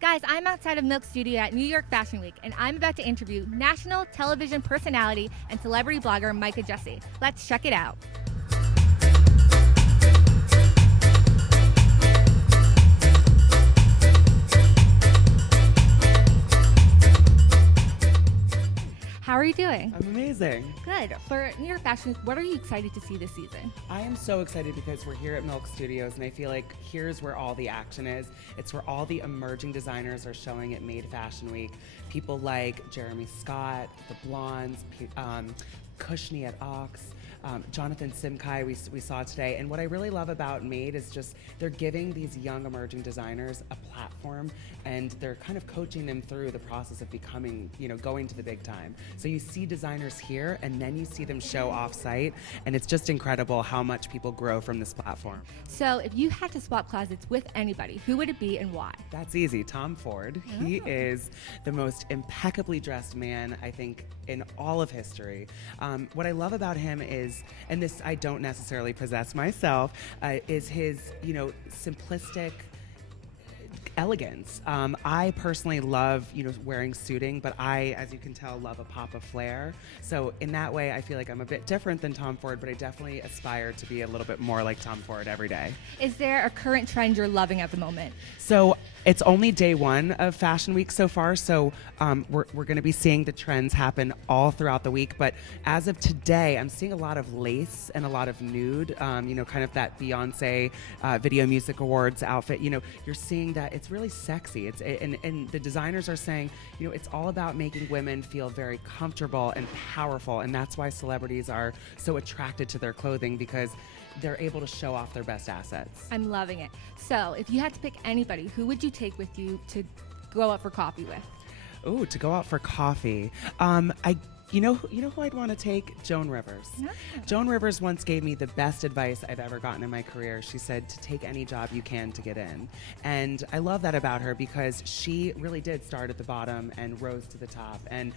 Guys, I'm outside of Milk Studio at New York Fashion Week, and I'm about to interview national television personality and celebrity blogger Micah Jesse. Let's check it out. How are you doing? I'm amazing. Good. For New York Fashion Week, what are you excited to see this season? I am so excited because we're here at Milk Studios, and I feel like here's where all the action is. It's where all the emerging designers are showing at Made Fashion Week. People like Jeremy Scott, the Blondes, Kushney at Ox, Jonathan Simkai we saw today. And what I really love about Made is just they're giving these young emerging designers a platform, and they're kind of coaching them through the process of becoming, going to the big time. So you see designers here, and then you see them show off-site, and it's just incredible how much people grow from this platform. So if you had to swap closets with anybody, who would it be and why? That's easy. Tom Ford. Oh. He is the most impeccably dressed man, I think, in all of history. What I love about him is, and this I don't necessarily possess myself, is his, simplistic elegance. I personally love, wearing suiting, but I, as you can tell, love a pop of flair. So in that way, I feel like I'm a bit different than Tom Ford, but I definitely aspire to be a little bit more like Tom Ford every day. Is there a current trend you're loving at the moment? So it's only day one of Fashion Week so far, so we're going to be seeing the trends happen all throughout the week. But as of today, I'm seeing a lot of lace and a lot of nude, kind of that Beyonce Video Music Awards outfit. You're seeing that it's really sexy. And the designers are saying, it's all about making women feel very comfortable and powerful, and that's why celebrities are so attracted to their clothing, because they're able to show off their best assets. I'm loving it. So if you had to pick anybody, who would you take with you to go out for coffee with? Ooh, to go out for coffee. You know who I'd want to take? Joan Rivers. Yeah. Joan Rivers once gave me the best advice I've ever gotten in my career. She said to take any job you can to get in. And I love that about her, because she really did start at the bottom and rose to the top. And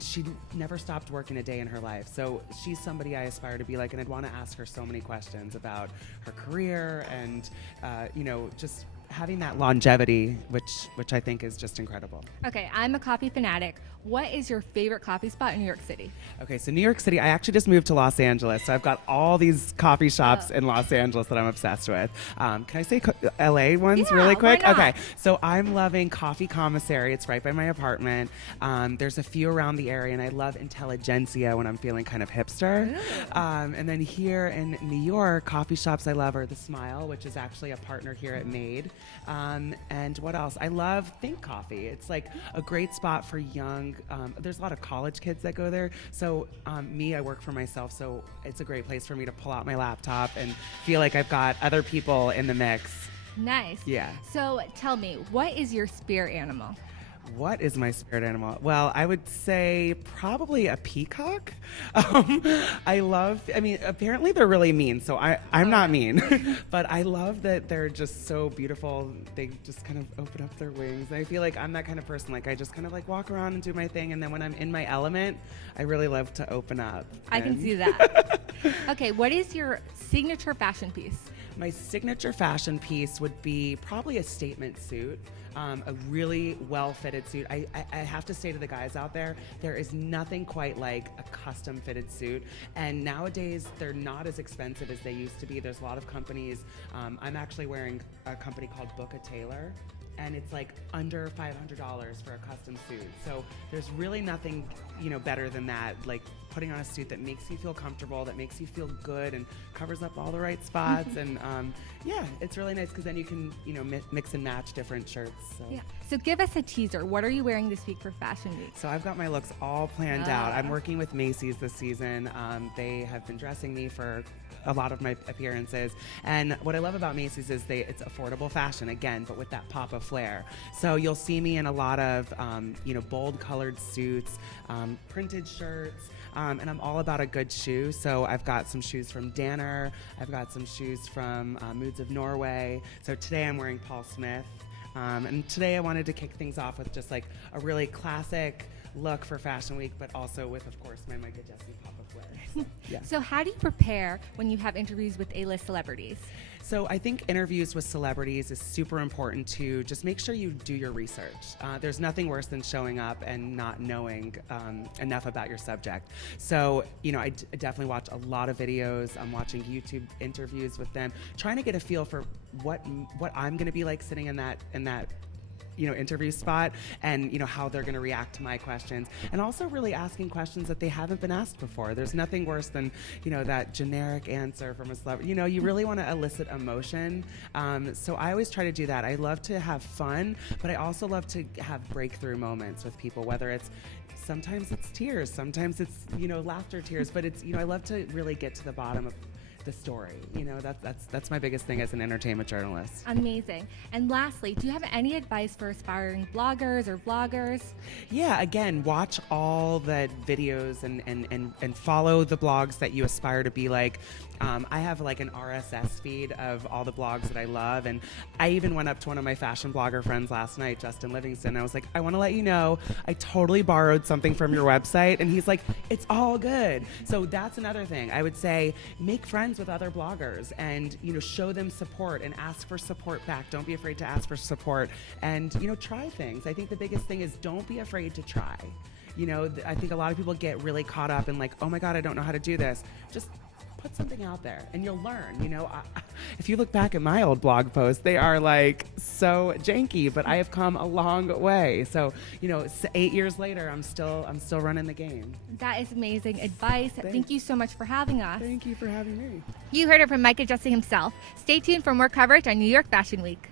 she never stopped working a day in her life. So she's somebody I aspire to be like, and I'd want to ask her so many questions about her career and, just having that longevity, which I think is just incredible. Okay, I'm a coffee fanatic. What is your favorite coffee spot in New York City? Okay, so New York City, I actually just moved to Los Angeles, so I've got all these coffee shops in Los Angeles that I'm obsessed with. Can I say LA ones really quick? Why not? Okay, so I'm loving Coffee Commissary. It's right by my apartment. There's a few around the area, and I love Intelligentsia when I'm feeling kind of hipster. And then here in New York, coffee shops I love are The Smile, which is actually a partner here at Made. And what else? I love Think Coffee. It's like a great spot for young, there's a lot of college kids that go there. So I work for myself, so it's a great place for me to pull out my laptop and feel like I've got other people in the mix. Nice. Yeah. So tell me, what is your spirit animal? What is my spirit animal? Well, I would say probably a peacock. Apparently they're really mean, so I'm not mean. But I love that they're just so beautiful. They just kind of open up their wings. And I feel like I'm that kind of person. Like, I just kind of like walk around and do my thing, and then when I'm in my element, I really love to open up. I can see that. Okay, what is your signature fashion piece? My signature fashion piece would be probably a statement suit. A really well-fitted suit. I have to say to the guys out there is nothing quite like a custom-fitted suit. And nowadays, they're not as expensive as they used to be. There's a lot of companies. I'm actually wearing a company called Book a Tailor, and it's like under $500 for a custom suit. So there's really nothing, better than that. Like putting on a suit that makes you feel comfortable, that makes you feel good, and covers up all the right spots. And it's really nice because then you can, mix and match different shirts. So. Yeah. So give us a teaser. What are you wearing this week for Fashion Week? So I've got my looks all planned out. I'm working with Macy's this season. They have been dressing me for a lot of my appearances, and what I love about Macy's is it's affordable fashion again, but with that pop of flair. So you'll see me in a lot of bold colored suits, printed shirts, and I'm all about a good shoe. So I've got some shoes from Danner, I've got some shoes from Moods of Norway. So today I'm wearing Paul Smith. And today I wanted to kick things off with just like a really classic look for Fashion Week, but also with, of course, my Micah Jesse pop-up wear. So, yeah. So how do you prepare when you have interviews with A-list celebrities? So I think interviews with celebrities is super important to just make sure you do your research. There's nothing worse than showing up and not knowing enough about your subject. So, I definitely watch a lot of videos. I'm watching YouTube interviews with them, trying to get a feel for what I'm going to be like sitting in that interview spot, and how they're going to react to my questions, and also really asking questions that they haven't been asked before. There's nothing worse than that generic answer from a celebrity. You really want to elicit emotion. So I always try to do that. I love to have fun, but I also love to have breakthrough moments with people, whether sometimes it's tears, sometimes it's laughter tears, but I love to really get to the bottom of the story. That's my biggest thing as an entertainment journalist. Amazing. And lastly, do you have any advice for aspiring bloggers or vloggers? Yeah, again, watch all the videos and follow the blogs that you aspire to be like. I have like an RSS feed of all the blogs that I love, and I even went up to one of my fashion blogger friends last night, Justin Livingston. I was like, I want to let you know I totally borrowed something from your website, and he's like, it's all good. So that's another thing. I would say make friends with other bloggers and show them support and ask for support back. Don't be afraid to ask for support, and try things. I think the biggest thing is don't be afraid to try. I think a lot of people get really caught up in like, oh my God, I don't know how to do this. Just put something out there and you'll learn. If you look back at my old blog posts, they are like so janky, but I have come a long way. So 8 years later, I'm still running the game. That is amazing advice. Thanks. Thank you so much for having us. Thank you for having me. You heard it from Micah Jesse himself. Stay tuned for more coverage on New York Fashion Week.